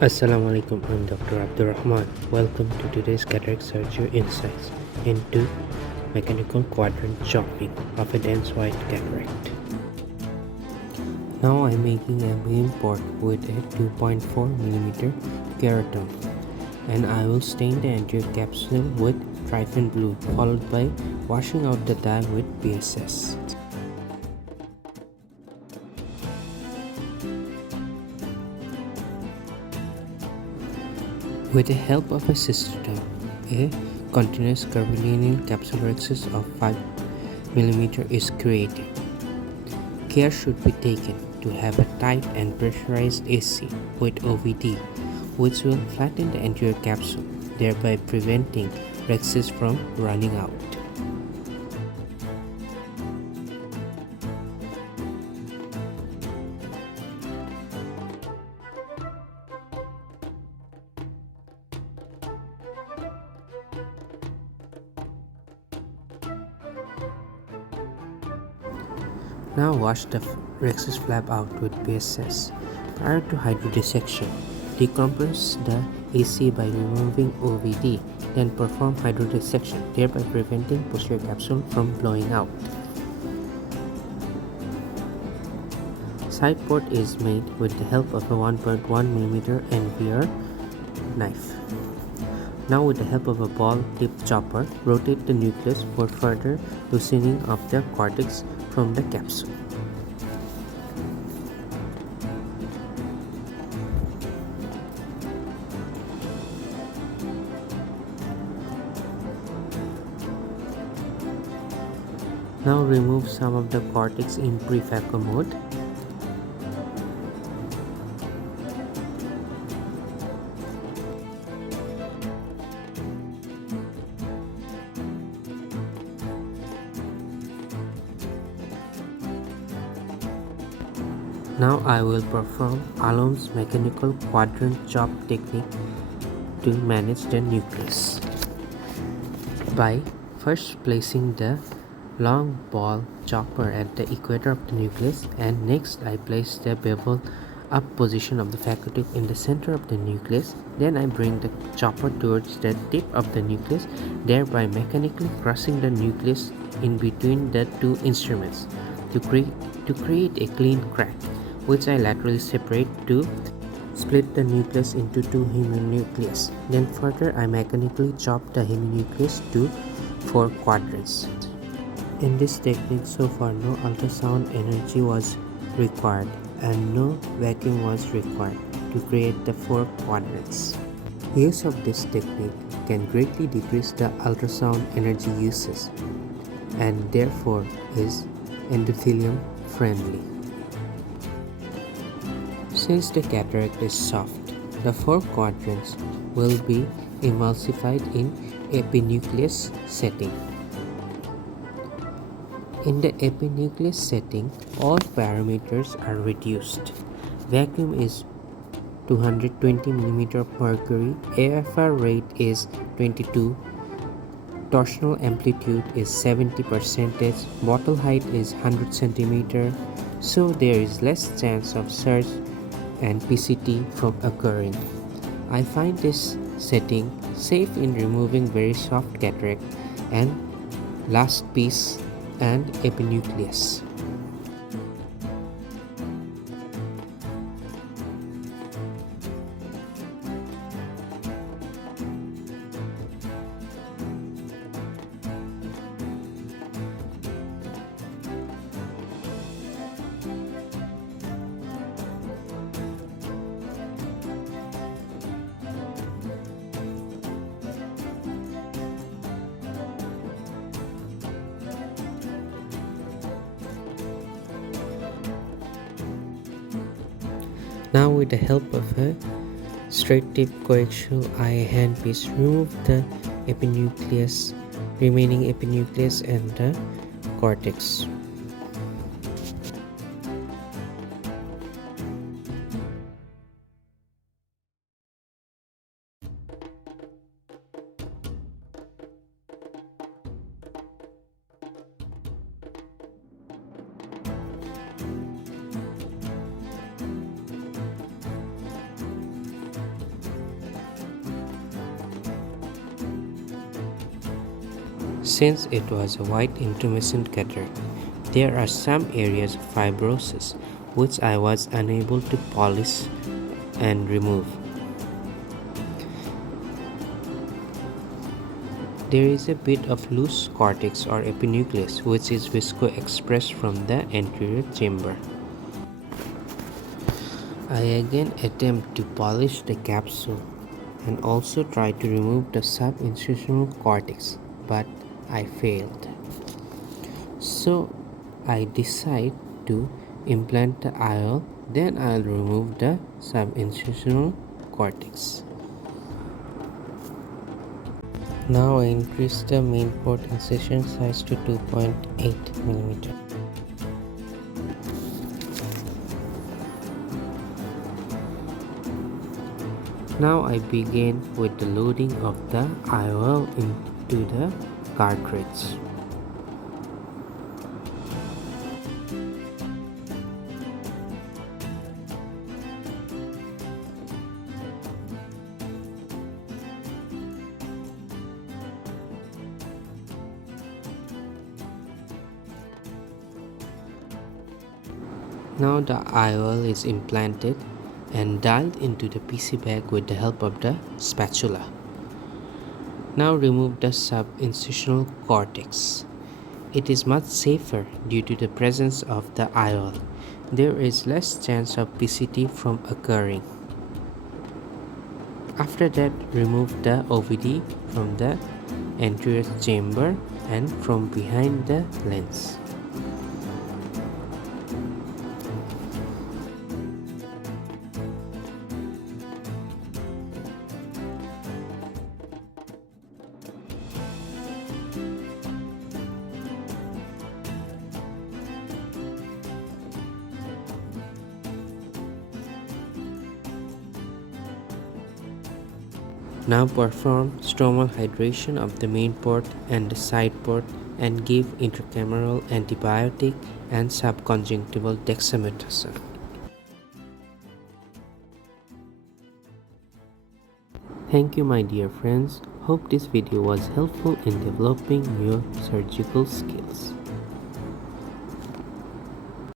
Assalamualaikum, I'm Dr. Abdurrahman. Welcome to today's Cataract Surgery Insights into mechanical quadrant chopping of a dense white cataract. Now I'm making a beam port with a 2.4mm keraton, and I will stain the anterior capsule with Tryphon blue, followed by washing out the dye with PSS. With the help of a system, a continuous curvilinear capsulorhexis of 5mm is created. Care should be taken to have a tight and pressurized AC with OVD, which will flatten the anterior capsule, thereby preventing rhexis from running out. Now wash the rhexis flap out with PSS. Prior to hydrodissection, decompress the AC by removing OVD, then perform hydrodissection, thereby preventing posterior capsule from blowing out. Side port is made with the help of a 1.1mm NVR knife. Now with the help of a ball tip chopper, rotate the nucleus for further loosening of the cortex from the capsule. Now remove some of the cortex in pre-phaco mode. Now I will perform Alon's mechanical quadrant chop technique to manage the nucleus by first placing the long ball chopper at the equator of the nucleus, and next I place the bevel up position of the phaco tip in the center of the nucleus. Then I bring the chopper towards the tip of the nucleus, thereby mechanically crossing the nucleus in between the two instruments to create a clean crack, which I laterally separate to split the nucleus into two heminucleus. Then further I mechanically chop the heminucleus to 4 quadrants. In this technique, so far no ultrasound energy was required and no vacuum was required to create the 4 quadrants. Use of this technique can greatly decrease the ultrasound energy uses and therefore is endothelium friendly. Since the cataract is soft, the 4 quadrants will be emulsified in epinucleus setting. In the epinucleus setting, all parameters are reduced. Vacuum is 220mm of mercury, AFR rate is 22, torsional amplitude is 70%, bottle height is 100 cm, so there is less chance of surge and PCT from occurring. I find this setting safe in removing very soft cataract and last piece and epinucleus. Now with the help of a straight tip coaxial eye handpiece, remove the remaining epinucleus and the cortex. Since it was a white intumescent cataract, there are some areas of fibrosis which I was unable to polish and remove. There is a bit of loose cortex or epinucleus which is visco-expressed from the anterior chamber. I again attempt to polish the capsule and also try to remove the subincisional cortex, but I failed. So I decide to implant the IOL, then I'll remove the subincisional cortex. Now I increase the main port incision size to 2.8 mm. Now I begin with the loading of the IOL into the cartridge. Now the IOL is implanted and dialed into the PC bag with the help of the spatula. Now remove the subincisional cortex. It is much safer due to the presence of the IOL. There is less chance of PCT from occurring. After that, remove the OVD from the anterior chamber and from behind the lens. Now perform stromal hydration of the main port and the side port and give intracameral antibiotic and subconjunctival dexamethasone. Thank you my dear friends. Hope this video was helpful in developing your surgical skills.